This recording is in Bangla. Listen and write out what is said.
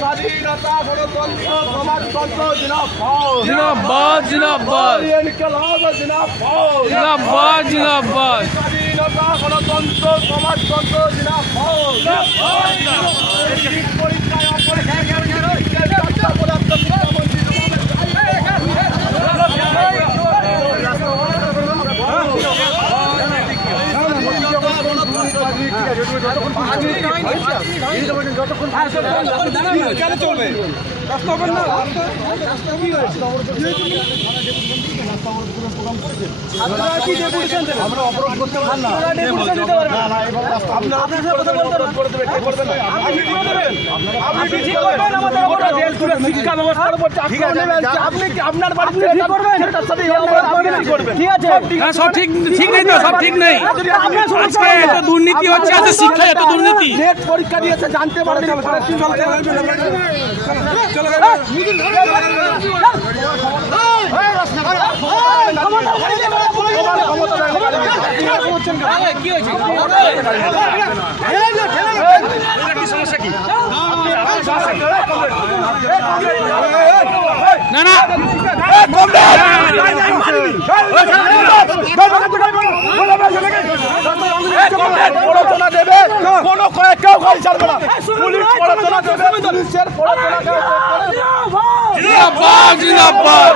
স্বাধীনতা গণতন্ত্র সমাজতন্ত্র জিন্দাবাদ জিন্দাবাদ জিন্দাবাদ জিন্দাবাদ স্বাধীনতা গণতন্ত্র সমাজতন্ত্র জিন্দাবাদ পরীক্ষায় সব ঠিক নেই তো, সব ঠিক নেই। আজকে এত দুর্নীতি হচ্ছে, আজকে শিক্ষায় এত দুর্নীতি। নেট পরীক্ষা দিয়েছে জানতে পারেনি। সমস্যা কি? না না প্ররোচনা দেবে, কোনো কেউ গাড়ি ছাড়বে না। পুলিশ প্ররোচনা দেবে, পুলিশের প্ররোচনা জিন্দাবাদ জিন্দাবাদ